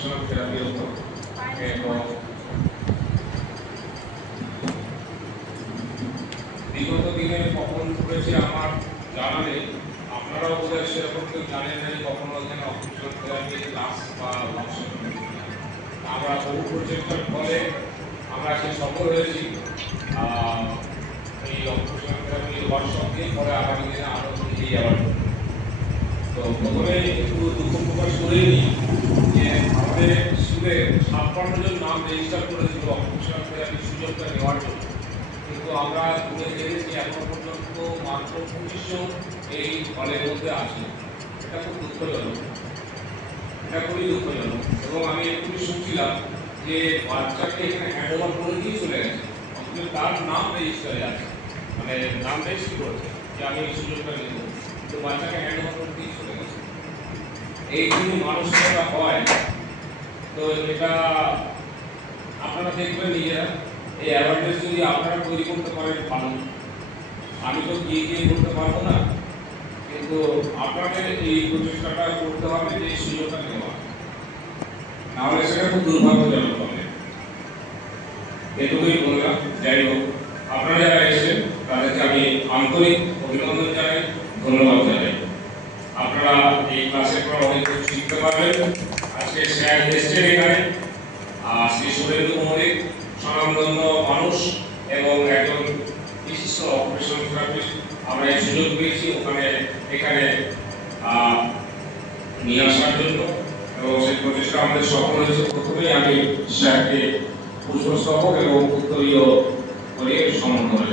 Occupational থেরাপির উপর। এবং বিগত দিনে কখন ঘটেছে আমার জানা নেই, আপনারাও বোধহয় সেরকম কেউ জানেন না যে কখনো এখানে অকুপেশনাল থেরাপি ক্লাস বা ওয়ার্কশপ। আমরা বহু প্রচেষ্টার ফলে আমরা সে সফল হয়েছি এই অকুপেশনাল থেরাপি ওয়ার্কশপ দিয়ে। পরে আগামী দিনে আরও এগিয়ে যাওয়ার। তো প্রথমে একটু দুঃখ প্রকাশ করেই নিই যে আমাদের স্কুলে ৫৬ জন নাম রেজিস্টার করেছিল অকুপেশনাল থেরাপির সুযোগটা নেওয়ার জন্য, কিন্তু আমরা ঘুরে দেখেছি এখনো পর্যন্ত মাত্র ২৫ জন এই হলের মধ্যে আছে। এটা খুব দুঃখজনক, এটা খুবই দুঃখজনক। এবং আমি একটু শুনছিলাম যে বাচ্চাকে এখানে হ্যান্ড ওভার করে দিয়ে চলে গেছে, অথচ তার নাম রেজিস্টারে আছে, মানে নাম রেজিস্ট্রি করেছে যে আমি এই সুযোগটা নেব, কিন্তু বাচ্চাকে হ্যান্ড ওভার করে দিয়ে চলে গেছে। এই যদি মানসিকতা হয় তো এটা আপনারা দেখবেন নিজেরা। এই অ্যাওয়ারনেস যদি আপনারা তৈরি করতে পারেন ভালো, আমি তো গিয়ে করতে পারবো না, কিন্তু আপনাদের এই প্রচেষ্টাটা করতে হবে যে সুযোগটা নেওয়া, নাহলে সেটা খুব দুর্ভাগ্যজনক হবে। এটুকুই বললাম। যাই হোক, আপনারা যারা এসেছেন তাদেরকে আমি আন্তরিক অভিনন্দন জানাই, ধন্যবাদ জানাই। আপনারা এই ক্লাসের পর অনেক কিছু শিখতে পারবেন। আজকে স্যার এসেছেন এখানে, শ্রী সুরেন্দ্র মৌলিক, স্বনামধন্য মানুষ এবং একজন বিশিষ্ট অকুপেশনাল থেরাপিস্ট। আমরা এই সুযোগ পেয়েছি এখানে নিয়ে আসার জন্য, এবং সেই প্রচেষ্টা আমাদের সফল হয়েছে। প্রথমেই আমি স্যারকে পুষ্পস্তবক এবং উত্তরীয় করে সম্মান করে